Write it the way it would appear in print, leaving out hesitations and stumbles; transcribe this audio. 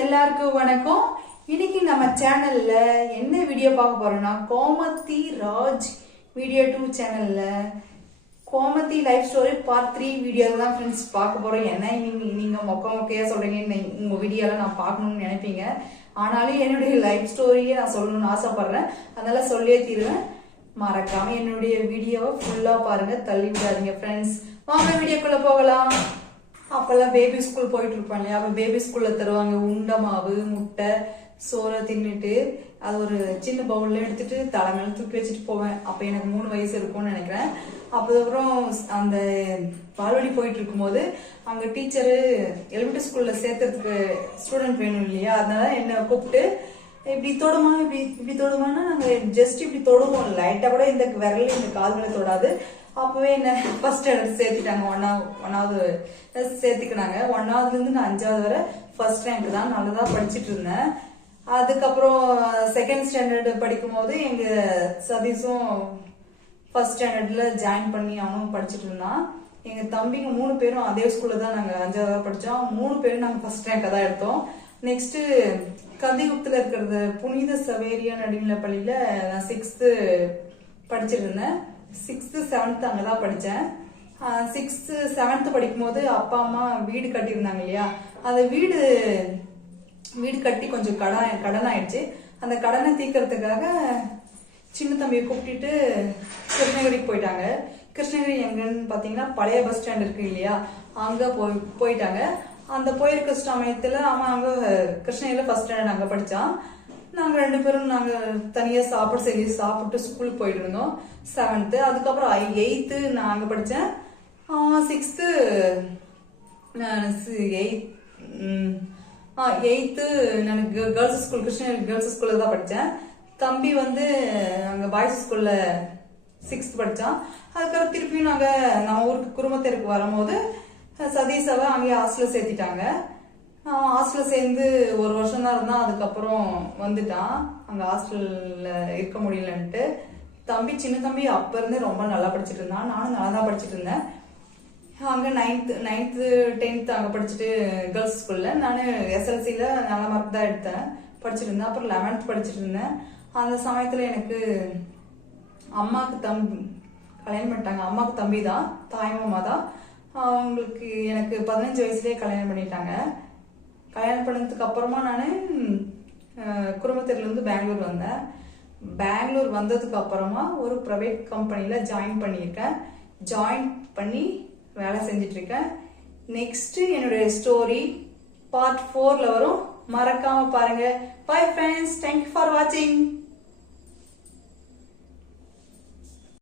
எல்லாருக்கும் வணக்கம். இன்னைக்கு நம்ம சேனல்ல என்ன வீடியோ பார்க்க போறோம்னா கோமதி ராஜ் வீடியோ 2 சேனல்ல Gomathi life story part 3 video தான் ஃப்ரெண்ட்ஸ் பார்க்க போறோம். என்ன நீங்க மொக்கையா சொல்றீங்க, உங்க வீடியோல நான் பார்க்கணும்னு நினைப்பீங்க. ஆனாலும் என்னுடைய லைஃப் ஸ்டோரியை நான் சொல்லணும்னு ஆசைப்படுறேன், அதனால சொல்லியே தீருவேன். மறக்காம என்னுடைய வீடியோவை ஃபுல்லா பாருங்க, தள்ளி விடாதீங்க ஃப்ரெண்ட்ஸ். வாங்க வீடியோக்குள்ள போகலாம். அப்பெல்லாம் பேபி ஸ்கூல் போயிட்டு இருப்பாங்க இல்லையா, அப்ப பேபி ஸ்கூல்ல தருவாங்க உண்டை மாவு, முட்டை, சோறை தின்னுட்டு அது ஒரு சின்ன பவுல்ல எடுத்துட்டு தலைமையில தூக்கி வச்சுட்டு போவேன். அப்ப எனக்கு 3 வயசு இருக்கும்னு நினைக்கிறேன். அதுக்கப்புறம் அந்த பால்வழி போயிட்டு இருக்கும்போது அங்க டீச்சரு எலிமெண்டரி ஸ்கூல்ல சேர்த்ததுக்கு ஸ்டூடெண்ட் வேணும் இல்லையா, அதனால என்ன கூப்பிட்டு இப்படி தொடுமா இப்படி தொடுமான்னா நாங்க ஜஸ்ட் இப்படி தொடுவோம், லைட்டா கூட இந்த விரல இந்த கால் மேல தொடாது. அப்பவே என்ன ஃபர்ஸ்ட் ஸ்டாண்டர்ட் சேர்த்துட்டாங்க, ஒன்னாவது சேர்த்துக்கினாங்க. 1ஆவதுல இருந்து நான் 5ஆவது வரை ஃபர்ஸ்ட் ரேங்க் தான், நல்லதா படிச்சுட்டு இருந்தேன். அதுக்கப்புறம் செகண்ட் ஸ்டாண்டர்ட் படிக்கும் போது எங்க சதீஷும் ஃபர்ஸ்ட் ஸ்டாண்டர்ட்ல ஜாயின் பண்ணி அவனும் படிச்சுட்டு இருந்தான். எங்க தம்பிங்க 3 பேரும் அதே ஸ்கூல்ல தான் நாங்க 5ஆவது படிச்சோம். 3 பேரும் நாங்க ஃபர்ஸ்ட் ரேங்க் தான் எடுத்தோம். நெக்ஸ்ட் கதிகுப்துல இருக்கிறது புனித சவேரியான் நடுநிலை பள்ளியில நான் 6th படிச்சிட்டு இருந்தேன். 6th 7th அங்கதான் படிச்சேன். 6th 7th படிக்கும் போது அப்பா அம்மா வீடு கட்டியிருந்தாங்க இல்லையா, அந்த வீடு கட்டி கொஞ்சம் கடன் ஆயிடுச்சு. அந்த கடனை தீர்க்கறதுக்காக சின்ன தம்பியை கூப்பிட்டு கிருஷ்ணகிரிக்கு போயிட்டாங்க. கிருஷ்ணகிரி எங்கன்னு பாத்தீங்கன்னா பழைய பஸ் ஸ்டாண்ட் இருக்கு இல்லையா, அங்க போயிட்டாங்க. அந்த போயிருக்க சமயத்துல அவன் அங்க கிருஷ்ணகிரியில ஃபர்ஸ்ட் ஸ்டாண்டர்ட் அங்க படிச்சான். நாங்க 2 பேரும் நாங்க தனியா சாப்பிட்டு ஸ்கூலுக்கு போயிட்டு இருந்தோம் 7th. அதுக்கப்புறம் 8th நான் அங்க படிச்சேன். 6th 8th நான் கேர்ள்ஸ் ஸ்கூல், கிருஷ்ணகிரி கேர்ள்ஸ் ஸ்கூல்ல தான் படிச்சேன். தம்பி வந்து அங்க பாய்ஸ் ஸ்கூல்ல 6th படிச்சான். அதுக்கப்புறம் திருப்பியும் நம்ம ஊருக்கு குடும்பத்திற்கு வரும்போது சதீஷாவை அங்கேயே ஹாஸ்டல்ல சேர்த்திட்டாங்க. ஹாஸ்டல்ல சேர்ந்து 1 வருஷம் தான் இருந்தான். அதுக்கப்புறம் வந்துட்டான், அங்க ஹாஸ்டல்ல இருக்க முடியலன்ட்டு. தம்பி சின்ன தம்பி அப்ப இருந்தே ரொம்ப நல்லா படிச்சுட்டு இருந்தான், நானும் நல்லா தான் படிச்சுட்டு இருந்தேன். அங்க 9th 10th அங்க படிச்சுட்டு கேர்ள்ஸ் ஸ்கூல்ல நான் SLCல நல்ல மார்க் தான் எடுத்தேன், படிச்சுட்டு இருந்தேன். அப்புறம் 11th படிச்சுட்டு இருந்தேன். அந்த சமயத்துல எனக்கு அம்மாக்கு தம்பி கல்யாணம் பண்ணிட்டாங்க. அம்மாக்கு தம்பி தான், தாய்மாமா தான். அவங்களுக்கு எனக்கு 15 வயசுலயே கல்யாணம் பண்ணிட்டாங்க. கல்யாணம் பண்ணதுக்கு அப்புறமா நான் குடும்பத்தில இருந்து பெங்களூர் வந்தேன். பெங்களூர் வந்ததுக்கு அப்புறமா ஒரு பிரைவேட் கம்பெனில ஜாயின் பண்ணியிருக்கேன். ஜாயின் பண்ணி வேலை செஞ்சுட்டு இருக்கேன். நெக்ஸ்ட் என்னுடைய ஸ்டோரி பார்ட் 4ல வரும், மறக்காம பாருங்க. பை ஃப்ரெண்ட்ஸ், தேங்க்யூ ஃபார் வாட்சிங்.